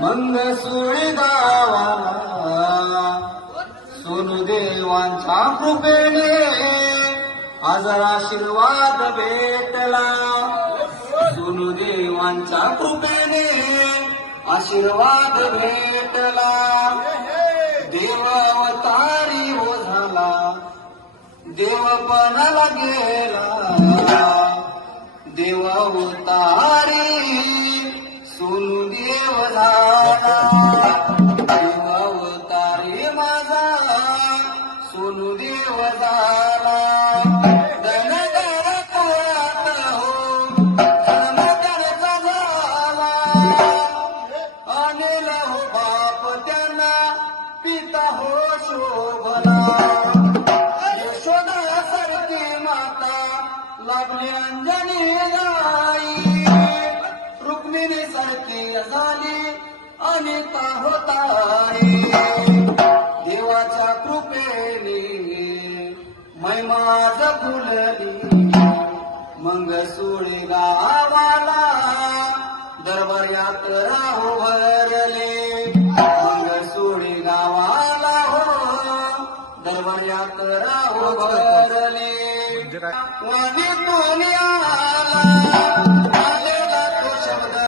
मंगसुळी गावाला सोनुदेवांच्या कृपेने आज आशीर्वाद भेटला. सोनुदेवांच्या कृपेने आशीर्वाद भेटला. देव अवतारी हो झाला, देवपणाला गेला. देव अवतारी सोनुदेव झाला. देव अवतारी माझा सोनुदेव झाला. पिता हो शोभला. यशोदासारखी माता लागली अंजनी गाई. रुक्मिणी सारखी झाली अनिता होताई. देवाच्या कृपेने महिमा फुलली. मंगसुळी गावाला दरबार यात्रा भरले. मंगसुळी गावाला हो दरबार यात्रा भरले. वाणीतून आला